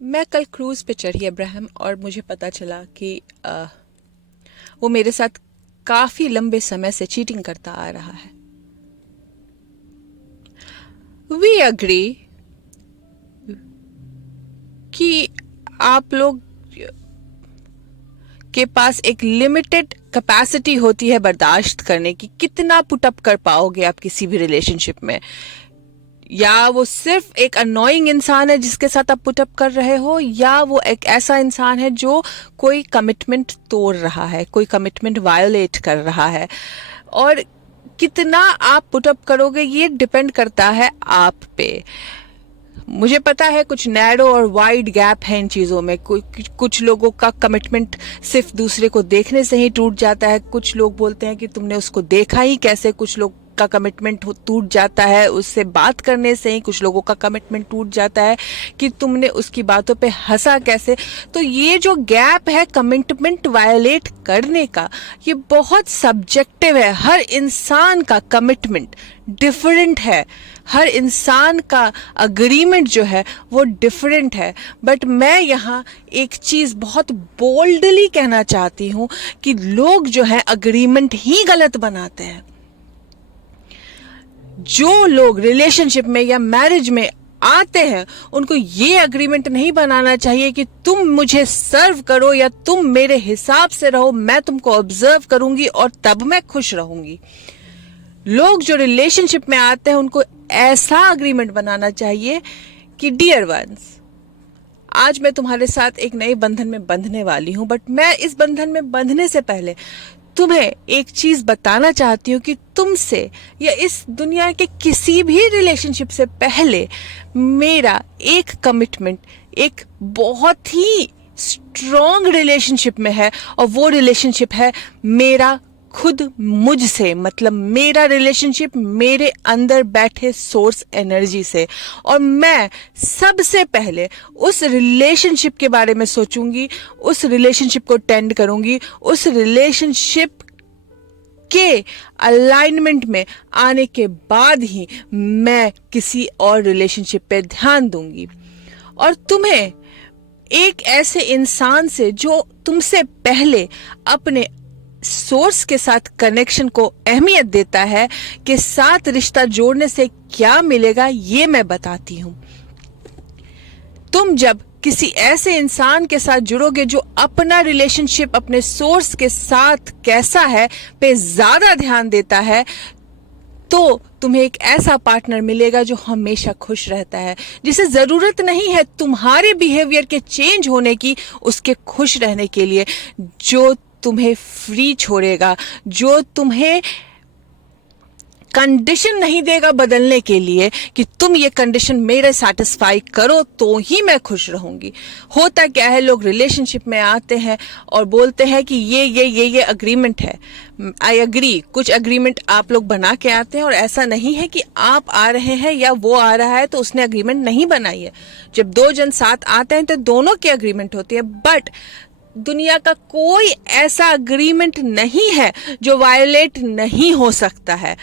मैं कल क्रूज पे चढ़ी अब्राहम और मुझे पता चला कि वो मेरे साथ काफी लंबे समय से चीटिंग करता आ रहा है। वी अग्री कि आप लोग के पास एक लिमिटेड कैपेसिटी होती है बर्दाश्त करने की, कितना पुटअप कर पाओगे आप किसी भी रिलेशनशिप में। या वो सिर्फ एक अनोइंग इंसान है जिसके साथ आप पुटअप कर रहे हो, या वो एक ऐसा इंसान है जो कोई कमिटमेंट तोड़ रहा है, कोई कमिटमेंट वायोलेट कर रहा है। और कितना आप पुटअप करोगे ये डिपेंड करता है आप पे। मुझे पता है कुछ नैरो और वाइड गैप है इन चीज़ों में। कुछ लोगों का कमिटमेंट सिर्फ दूसरे को देखने से ही टूट जाता है। कुछ लोग बोलते हैं कि तुमने उसको देखा ही कैसे। कुछ लोग का कमिटमेंट टूट जाता है उससे बात करने से ही। कुछ लोगों का कमिटमेंट टूट जाता है कि तुमने उसकी बातों पे हंसा कैसे। तो ये जो गैप है कमिटमेंट वायलेट करने का, ये बहुत सब्जेक्टिव है। हर इंसान का कमिटमेंट डिफरेंट है, हर इंसान का अग्रीमेंट जो है वो डिफरेंट है। बट मैं यहाँ एक चीज बहुत बोल्डली कहना चाहती हूँ कि लोग जो है अग्रीमेंट ही गलत बनाते हैं। जो लोग रिलेशनशिप में या मैरिज में आते हैं उनको ये अग्रीमेंट नहीं बनाना चाहिए कि तुम मुझे सर्व करो या तुम मेरे हिसाब से रहो, मैं तुमको ऑब्जर्व करूंगी और तब मैं खुश रहूंगी। लोग जो रिलेशनशिप में आते हैं उनको ऐसा अग्रीमेंट बनाना चाहिए कि डियर वंस, आज मैं तुम्हारे साथ एक नए बंधन में बंधने वाली हूं, बट मैं इस बंधन में बंधने से पहले तुम्हें एक चीज बताना चाहती हूँ कि तुमसे या इस दुनिया के किसी भी रिलेशनशिप से पहले मेरा एक कमिटमेंट एक बहुत ही स्ट्रॉन्ग रिलेशनशिप में है, और वो रिलेशनशिप है मेरा खुद मुझसे। मतलब मेरा रिलेशनशिप मेरे अंदर बैठे सोर्स एनर्जी से। और मैं सबसे पहले उस रिलेशनशिप के बारे में सोचूंगी, उस रिलेशनशिप को टेंड करूंगी, उस रिलेशनशिप के अलाइनमेंट में आने के बाद ही मैं किसी और रिलेशनशिप पे ध्यान दूंगी। और तुम्हें एक ऐसे इंसान से जो तुमसे पहले अपने सोर्स के साथ कनेक्शन को अहमियत देता है, के साथ रिश्ता जोड़ने से क्या मिलेगा ये मैं बताती हूं। तुम जब किसी ऐसे इंसान के साथ जुड़ोगे जो अपना रिलेशनशिप अपने सोर्स के साथ कैसा है पे ज्यादा ध्यान देता है, तो तुम्हें एक ऐसा पार्टनर मिलेगा जो हमेशा खुश रहता है, जिसे जरूरत नहीं है तुम्हारे बिहेवियर के चेंज होने की उसके खुश रहने के लिए, जो तुम्हें फ्री छोड़ेगा, जो तुम्हें कंडीशन नहीं देगा बदलने के लिए कि तुम ये कंडीशन मेरे सेटिस्फाई करो तो ही मैं खुश रहूंगी। होता क्या है, लोग रिलेशनशिप में आते हैं और बोलते हैं कि ये अग्रीमेंट है। आई एग्री, कुछ अग्रीमेंट आप लोग बना के आते हैं, और ऐसा नहीं है कि आप आ रहे हैं या वो आ रहा है तो उसने अग्रीमेंट नहीं बनाई है। जब दो जन साथ आते हैं तो दोनों की अग्रीमेंट होती है। बट दुनिया का कोई ऐसा अग्रीमेंट नहीं है जो वायलेट नहीं हो सकता है।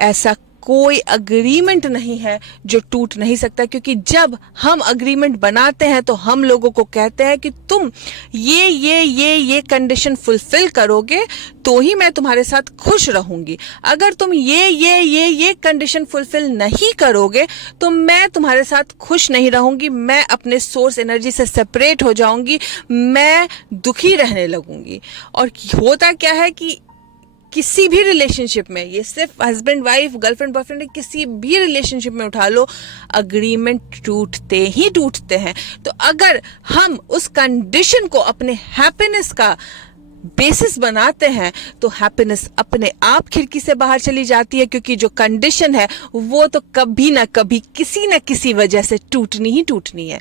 ऐसा कोई अग्रीमेंट नहीं है जो टूट नहीं सकता, क्योंकि जब हम अग्रीमेंट बनाते हैं तो हम लोगों को कहते हैं कि तुम ये कंडीशन फुलफिल करोगे तो ही मैं तुम्हारे साथ खुश रहूंगी। अगर तुम ये कंडीशन फुलफिल नहीं करोगे तो मैं तुम्हारे साथ खुश नहीं रहूंगी। मैं अपने सोर्स एनर्जी से सेपरेट हो जाऊंगी, मैं दुखी रहने लगूंगी। और होता क्या है कि किसी भी रिलेशनशिप में, ये सिर्फ हस्बैंड वाइफ गर्लफ्रेंड बॉयफ्रेंड, किसी भी रिलेशनशिप में उठा लो, अग्रीमेंट टूटते ही टूटते हैं। तो अगर हम उस कंडीशन को अपने हैप्पीनेस का बेसिस बनाते हैं तो हैप्पीनेस अपने आप खिड़की से बाहर चली जाती है, क्योंकि जो कंडीशन है वो तो कभी ना कभी किसी ना किसी वजह से टूटनी ही टूटनी है।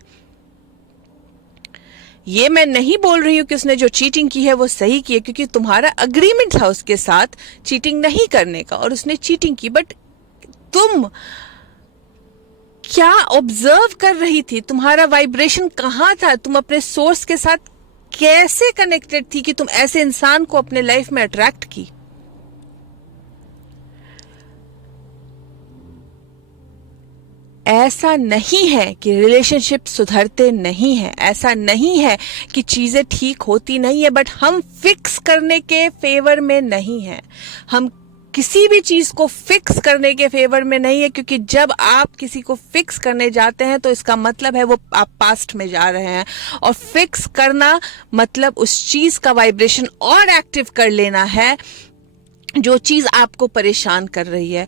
ये मैं नहीं बोल रही हूं कि उसने जो चीटिंग की है वो सही की है, क्योंकि तुम्हारा अग्रीमेंट था उसके साथ चीटिंग नहीं करने का और उसने चीटिंग की। बट तुम क्या ऑब्जर्व कर रही थी, तुम्हारा वाइब्रेशन कहाँ था, तुम अपने सोर्स के साथ कैसे कनेक्टेड थी कि तुम ऐसे इंसान को अपने लाइफ में अट्रैक्ट की। ऐसा नहीं है कि रिलेशनशिप सुधरते नहीं है, ऐसा नहीं है कि चीज़ें ठीक होती नहीं है, बट हम फिक्स करने के फेवर में नहीं हैं। हम किसी भी चीज़ को फिक्स करने के फेवर में नहीं है, क्योंकि जब आप किसी को फिक्स करने जाते हैं तो इसका मतलब है वो आप पास्ट में जा रहे हैं, और फिक्स करना मतलब उस चीज़ का वाइब्रेशन और एक्टिव कर लेना है जो चीज़ आपको परेशान कर रही है।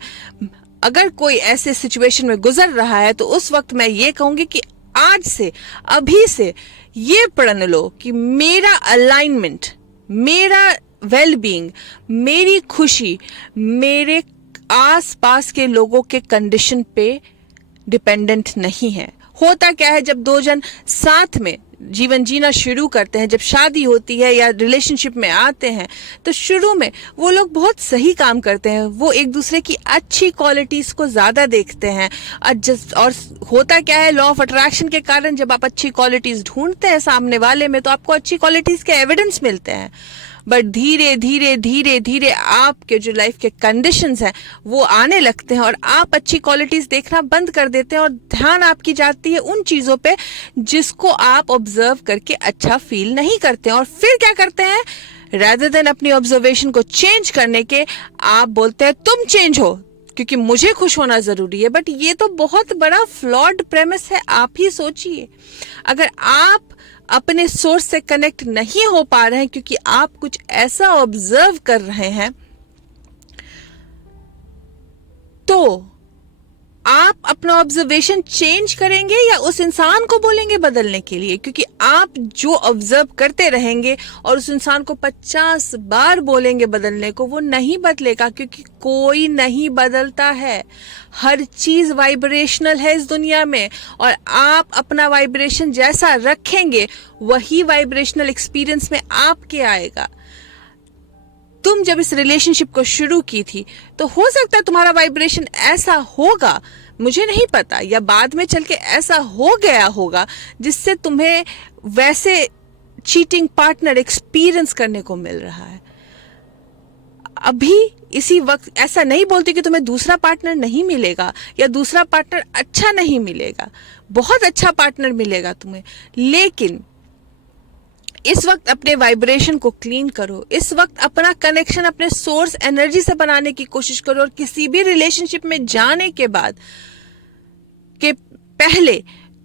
अगर कोई ऐसे सिचुएशन में गुजर रहा है तो उस वक्त मैं ये कहूँगी कि आज से, अभी से ये प्रण लो कि मेरा अलाइनमेंट, मेरा वेलबींग, मेरी खुशी मेरे आसपास के लोगों के कंडीशन पे डिपेंडेंट नहीं है। होता क्या है, जब दो जन साथ में जीवन जीना शुरू करते हैं, जब शादी होती है या रिलेशनशिप में आते हैं, तो शुरू में वो लोग बहुत सही काम करते हैं, वो एक दूसरे की अच्छी क्वालिटीज को ज्यादा देखते हैं। और होता क्या है, लॉ ऑफ अट्रैक्शन के कारण जब आप अच्छी क्वालिटीज ढूंढते हैं सामने वाले में, तो आपको अच्छी क्वालिटीज के एविडेंस मिलते हैं। बट धीरे धीरे धीरे धीरे आपके जो लाइफ के कंडीशंस हैं वो आने लगते हैं, और आप अच्छी क्वालिटीज देखना बंद कर देते हैं, और ध्यान आपकी जाती है उन चीजों पे जिसको आप ऑब्जर्व करके अच्छा फील नहीं करते हैं। और फिर क्या करते हैं, rather than अपनी ऑब्जर्वेशन को चेंज करने के, आप बोलते हैं तुम चेंज हो क्योंकि मुझे खुश होना जरूरी है। बट ये तो बहुत बड़ा फ्लॉड प्रेमिस है। आप ही सोचिए, अगर आप अपने सोर्स से कनेक्ट नहीं हो पा रहे हैं क्योंकि आप कुछ ऐसा ऑब्जर्व कर रहे हैं, तो आप अपना ऑब्जर्वेशन चेंज करेंगे या उस इंसान को बोलेंगे बदलने के लिए? क्योंकि आप जो ऑब्जर्व करते रहेंगे और उस इंसान को 50 बार बोलेंगे बदलने को, वो नहीं बदलेगा, क्योंकि कोई नहीं बदलता है। हर चीज वाइब्रेशनल है इस दुनिया में, और आप अपना वाइब्रेशन जैसा रखेंगे वही वाइब्रेशनल एक्सपीरियंस में आपके आएगा। तुम जब इस रिलेशनशिप को शुरू की थी तो हो सकता है तुम्हारा वाइब्रेशन ऐसा होगा, मुझे नहीं पता, या बाद में चल के ऐसा हो गया होगा जिससे तुम्हें वैसे चीटिंग पार्टनर एक्सपीरियंस करने को मिल रहा है। अभी इसी वक्त ऐसा नहीं बोलती कि तुम्हें दूसरा पार्टनर नहीं मिलेगा या दूसरा पार्टनर अच्छा नहीं मिलेगा, बहुत अच्छा पार्टनर मिलेगा तुम्हें, लेकिन इस वक्त अपने वाइब्रेशन को क्लीन करो। इस वक्त अपना कनेक्शन अपने सोर्स एनर्जी से बनाने की कोशिश करो, और किसी भी रिलेशनशिप में जाने के बाद के पहले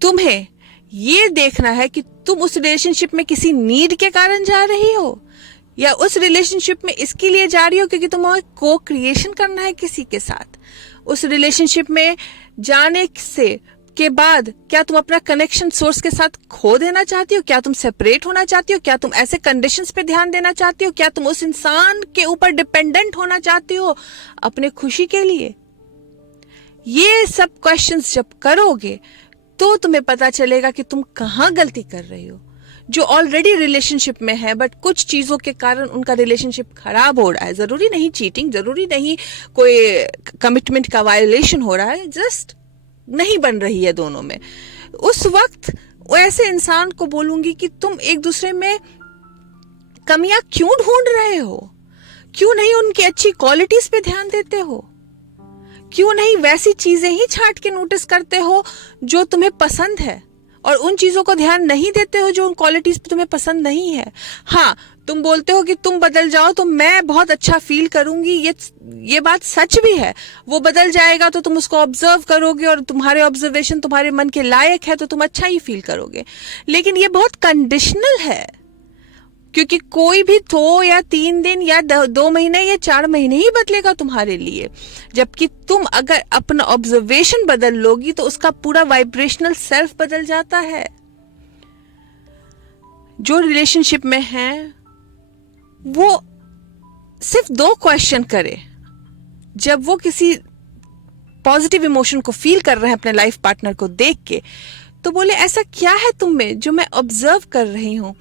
तुम्हें ये देखना है कि तुम उस रिलेशनशिप में किसी नीड के कारण जा रही हो, या उस रिलेशनशिप में इसके लिए जा रही हो क्योंकि तुम्हें को क्रिएशन करना है किसी के साथ। उस रिलेशनशिप में जाने से के बाद क्या तुम अपना कनेक्शन सोर्स के साथ खो देना चाहती हो? क्या तुम सेपरेट होना चाहती हो? क्या तुम ऐसे कंडीशंस पे ध्यान देना चाहती हो? क्या तुम उस इंसान के ऊपर डिपेंडेंट होना चाहती हो अपने खुशी के लिए? ये सब क्वेश्चंस जब करोगे तो तुम्हें पता चलेगा कि तुम कहाँ गलती कर रही हो। जो ऑलरेडी रिलेशनशिप में है बट कुछ चीजों के कारण उनका रिलेशनशिप खराब हो रहा है, जरूरी नहीं चीटिंग, जरूरी नहीं कोई कमिटमेंट का वायलेशन हो रहा है, जस्ट नहीं बन रही है दोनों में, उस वक्त ऐसे इंसान को बोलूंगी कि तुम एक दूसरे में कमियां क्यों ढूंढ रहे हो? क्यों नहीं उनकी अच्छी क्वालिटीज पे ध्यान देते हो? क्यों नहीं वैसी चीजें ही छांट के नोटिस करते हो जो तुम्हें पसंद है, और उन चीजों को ध्यान नहीं देते हो जो उन क्वालिटीज पे तुम्हें पसंद नहीं है? हाँ, तुम बोलते हो कि तुम बदल जाओ तो मैं बहुत अच्छा फील करूंगी, ये बात सच भी है। वो बदल जाएगा तो तुम उसको ऑब्जर्व करोगे और तुम्हारे ऑब्जर्वेशन तुम्हारे मन के लायक है तो तुम अच्छा ही फील करोगे। लेकिन ये बहुत कंडीशनल है, क्योंकि कोई भी 2 या 3 दिन या 2 महीने या 4 महीने ही बदलेगा तुम्हारे लिए, जबकि तुम अगर अपना ऑब्जर्वेशन बदल लोगी तो उसका पूरा वाइब्रेशनल सेल्फ बदल जाता है। जो रिलेशनशिप में है वो सिर्फ 2 क्वेश्चन करे, जब वो किसी पॉजिटिव इमोशन को फील कर रहे हैं अपने लाइफ पार्टनर को देख के, तो बोले ऐसा क्या है तुम में जो मैं ऑब्जर्व कर रही हूं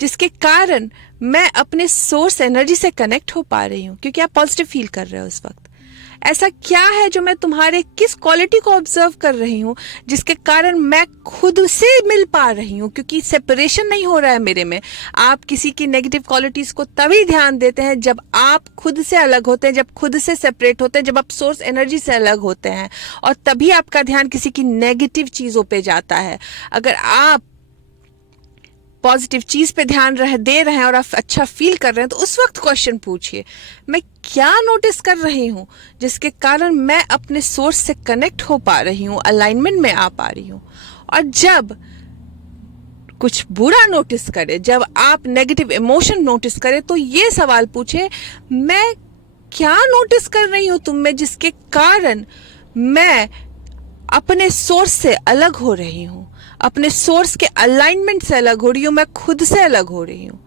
जिसके कारण मैं अपने सोर्स एनर्जी से कनेक्ट हो पा रही हूं, क्योंकि आप पॉजिटिव फील कर रहे हो उस वक्त। ऐसा क्या है जो मैं तुम्हारे किस क्वालिटी को ऑब्जर्व कर रही हूँ जिसके कारण मैं खुद से मिल पा रही हूँ, क्योंकि सेपरेशन नहीं हो रहा है मेरे में। आप किसी की नेगेटिव क्वालिटीज को तभी ध्यान देते हैं जब आप खुद से अलग होते हैं, जब खुद से सेपरेट होते हैं, जब आप सोर्स एनर्जी से अलग होते हैं, और तभी आपका ध्यान किसी की नेगेटिव चीजों पे जाता है। अगर आप पॉजिटिव चीज पे ध्यान दे रहे हैं और आप अच्छा फील कर रहे हैं, तो उस वक्त क्वेश्चन पूछिए, मैं क्या नोटिस कर रही हूं जिसके कारण मैं अपने सोर्स से कनेक्ट हो पा रही हूं, अलाइनमेंट में आ पा रही हूं। और जब कुछ बुरा नोटिस करे, जब आप नेगेटिव इमोशन नोटिस करें, तो ये सवाल पूछे, मैं क्या नोटिस कर रही हूं तुम में जिसके कारण मैं अपने सोर्स से अलग हो रही हूं, अपने सोर्स के अलाइनमेंट से अलग हो रही हूं, मैं खुद से अलग हो रही हूं।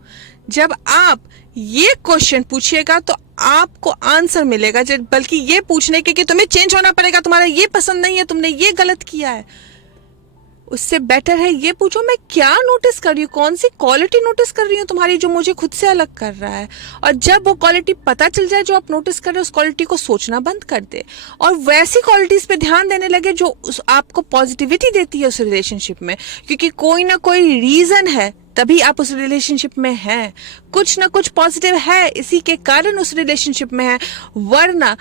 जब आप ये क्वेश्चन पूछिएगा तो आपको आंसर मिलेगा, बल्कि ये पूछने के कि तुम्हें चेंज होना पड़ेगा, तुम्हारा ये पसंद नहीं है, तुमने ये गलत किया है, उससे बेटर है ये पूछो, मैं क्या नोटिस कर रही हूँ, कौन सी क्वालिटी नोटिस कर रही हूँ तुम्हारी जो मुझे खुद से अलग कर रहा है। और जब वो क्वालिटी पता चल जाए जो आप नोटिस कर रहे हो, उस क्वालिटी को सोचना बंद कर दे और वैसी क्वालिटीज पे ध्यान देने लगे जो आपको पॉजिटिविटी देती है उस रिलेशनशिप में, क्योंकि कोई ना कोई रीजन है तभी आप उस रिलेशनशिप में हैं, कुछ ना कुछ पॉजिटिव है, इसी के कारण उस रिलेशनशिप में है, वरना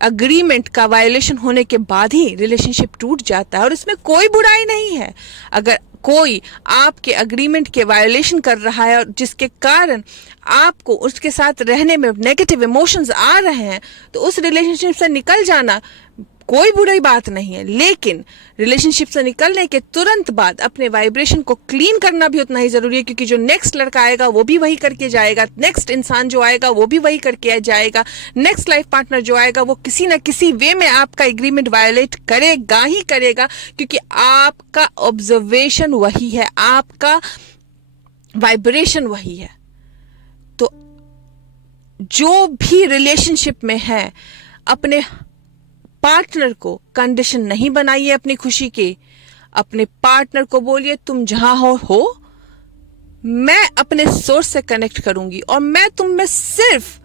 अग्रीमेंट का वायलेशन होने के बाद ही रिलेशनशिप टूट जाता है। और इसमें कोई बुराई नहीं है। अगर कोई आपके अग्रीमेंट के वायलेशन कर रहा है और जिसके कारण आपको उसके साथ रहने में नेगेटिव इमोशंस आ रहे हैं, तो उस रिलेशनशिप से निकल जाना कोई बुरी बात नहीं है। लेकिन रिलेशनशिप से निकलने के तुरंत बाद अपने वाइब्रेशन को क्लीन करना भी उतना ही जरूरी है, क्योंकि जो नेक्स्ट लड़का आएगा वो भी वही करके जाएगा, नेक्स्ट इंसान जो आएगा वो भी वही करके जाएगा, नेक्स्ट लाइफ पार्टनर जो आएगा वो किसी ना किसी वे में आपका एग्रीमेंट वायलेट करेगा ही करेगा, क्योंकि आपका ऑब्जर्वेशन वही है, आपका वाइब्रेशन वही है। तो जो भी रिलेशनशिप में है, अपने पार्टनर को कंडीशन नहीं बनाइए अपनी खुशी के। अपने पार्टनर को बोलिए, तुम जहां हो मैं अपने सोर्स से कनेक्ट करूंगी और मैं तुम में सिर्फ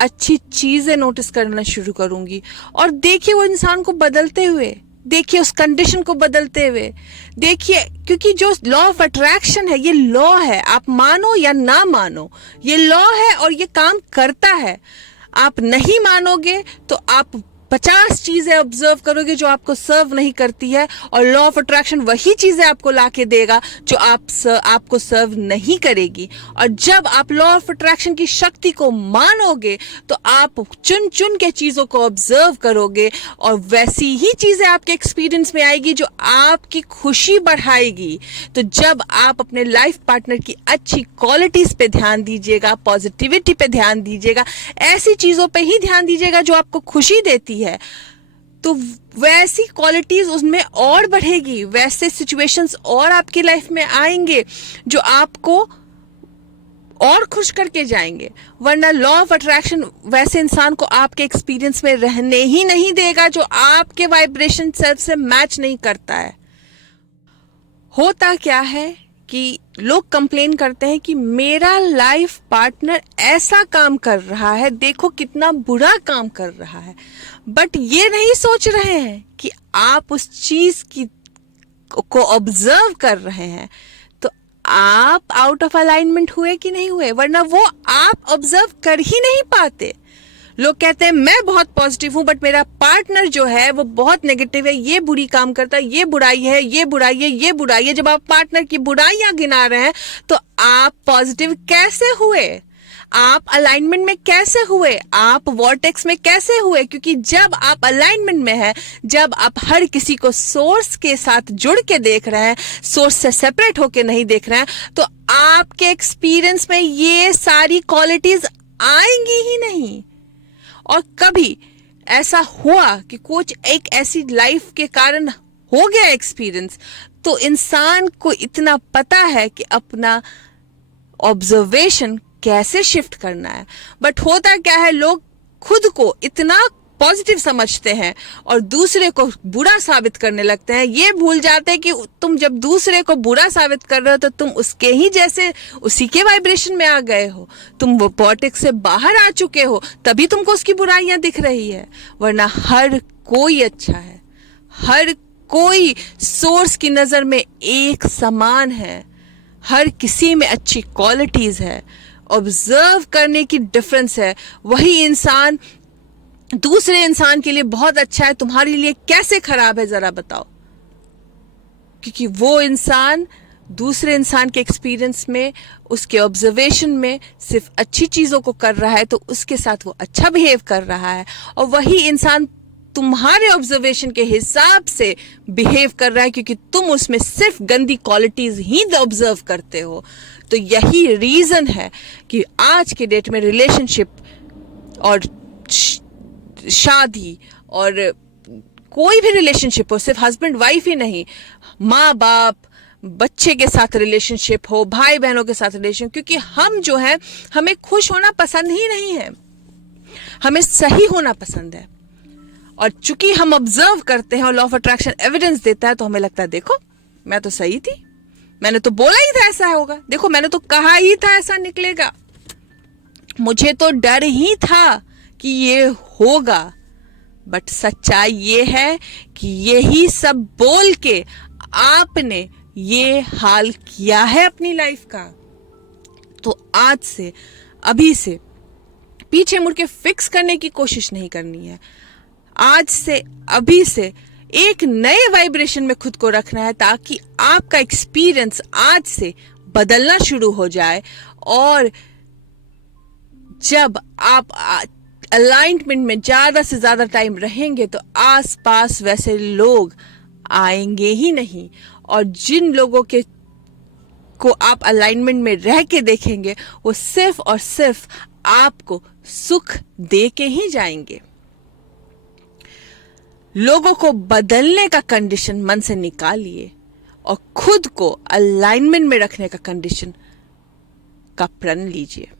अच्छी चीजें नोटिस करना शुरू करूंगी। और देखिए वो इंसान को बदलते हुए, देखिए उस कंडीशन को बदलते हुए, देखिए, क्योंकि जो लॉ ऑफ अट्रैक्शन है, ये लॉ है, आप मानो या ना मानो, ये लॉ है और ये काम करता है। आप नहीं मानोगे तो आप 50 चीजें ऑब्जर्व करोगे जो आपको सर्व नहीं करती है, और लॉ ऑफ अट्रैक्शन वही चीजें आपको लाके देगा जो आपको सर्व नहीं करेगी। और जब आप लॉ ऑफ अट्रैक्शन की शक्ति को मानोगे तो आप चुन चुन के चीजों को ऑब्जर्व करोगे और वैसी ही चीजें आपके एक्सपीरियंस में आएगी जो आपकी खुशी बढ़ाएगी। तो जब आप अपने लाइफ पार्टनर की अच्छी क्वालिटीज पे ध्यान दीजिएगा, पॉजिटिविटी पे ध्यान दीजिएगा, ऐसी चीजों पे ही ध्यान दीजिएगा जो आपको खुशी देती है, तो वैसी क्वालिटीज उसमें और बढ़ेगी, वैसे सिचुएशंस और आपकी लाइफ में आएंगे जो आपको और खुश करके जाएंगे। वरना लॉ ऑफ अट्रैक्शन वैसे इंसान को आपके एक्सपीरियंस में रहने ही नहीं देगा जो आपके वाइब्रेशन सेल्फ से मैच नहीं करता है। होता क्या है कि लोग कंप्लेन करते हैं कि मेरा लाइफ पार्टनर ऐसा काम कर रहा है, देखो कितना बुरा काम कर रहा है, बट ये नहीं सोच रहे हैं कि आप उस चीज को ऑब्जर्व कर रहे हैं, तो आप आउट ऑफ अलाइनमेंट हुए कि नहीं हुए, वरना वो आप ऑब्जर्व कर ही नहीं पाते। लोग कहते हैं मैं बहुत पॉजिटिव हूं बट मेरा पार्टनर जो है वो बहुत नेगेटिव है, ये बुरी काम करता है, ये बुराई है, ये बुराई है, ये बुराई है। जब आप पार्टनर की बुराइयां गिना रहे हैं तो आप पॉजिटिव कैसे हुए, आप अलाइनमेंट में कैसे हुए, आप वॉर्टेक्स में कैसे हुए? क्योंकि जब आप अलाइनमेंट में है, जब आप हर किसी को सोर्स के साथ जुड़ के देख रहे हैं, सोर्स से सेपरेट होके नहीं देख रहे हैं, तो आपके एक्सपीरियंस में ये सारी क्वालिटीज आएंगी ही नहीं। और कभी ऐसा हुआ कि कुछ एक ऐसी लाइफ के कारण हो गया एक्सपीरियंस, तो इंसान को इतना पता है कि अपना ऑब्जर्वेशन कैसे शिफ्ट करना है। बट होता क्या है, लोग खुद को इतना पॉजिटिव समझते हैं और दूसरे को बुरा साबित करने लगते हैं। ये भूल जाते हैं कि तुम जब दूसरे को बुरा साबित कर रहे हो तो तुम उसके ही जैसे, उसी के वाइब्रेशन में आ गए हो, तुम वो पॉलिटिक्स से बाहर आ चुके हो, तभी तुमको उसकी बुराइयां दिख रही है। वरना हर कोई अच्छा है, हर कोई सोर्स की नजर में एक समान है, हर किसी में अच्छी क्वालिटीज है। ऑब्जर्व करने की डिफरेंस है। वही इंसान दूसरे इंसान के लिए बहुत अच्छा है, तुम्हारे लिए कैसे खराब है जरा बताओ। क्योंकि वो इंसान दूसरे इंसान के एक्सपीरियंस में, उसके ऑब्जर्वेशन में सिर्फ अच्छी चीजों को कर रहा है, तो उसके साथ वो अच्छा बिहेव कर रहा है। और वही इंसान तुम्हारे ऑब्जर्वेशन के हिसाब से बिहेव कर रहा है, क्योंकि तुम उसमें सिर्फ गंदी क्वालिटीज ही ऑब्जर्व करते हो। तो यही रीजन है कि आज के डेट में रिलेशनशिप और शादी और कोई भी रिलेशनशिप हो, सिर्फ हस्बैंड वाइफ ही नहीं, माँ बाप बच्चे के साथ रिलेशनशिप हो, भाई बहनों के साथ रिलेशन, क्योंकि हम जो है, हमें खुश होना पसंद ही नहीं है, हमें सही होना पसंद है। और चूंकि हम ऑब्जर्व करते हैं और लॉ ऑफ अट्रैक्शन एविडेंस देता है, तो हमें लगता है देखो मैं तो सही थी, मैंने तो बोला ही था ऐसा होगा, देखो मैंने तो कहा ही था ऐसा निकलेगा, मुझे तो डर ही था कि ये होगा। बट सच्चाई ये है कि यही सब बोल के आपने ये हाल किया है अपनी लाइफ का। तो आज से, अभी से पीछे मुड़ के फिक्स करने की कोशिश नहीं करनी है। आज से, अभी से एक नए वाइब्रेशन में खुद को रखना है, ताकि आपका एक्सपीरियंस आज से बदलना शुरू हो जाए। और जब आप अलाइनमेंट में ज्यादा से ज्यादा टाइम रहेंगे, तो आसपास वैसे लोग आएंगे ही नहीं। और जिन लोगों के को आप अलाइनमेंट में रह के देखेंगे, वो सिर्फ और सिर्फ आपको सुख दे के ही जाएंगे। लोगों को बदलने का कंडीशन मन से निकालिए और खुद को अलाइनमेंट में रखने का कंडीशन का प्रण लीजिए।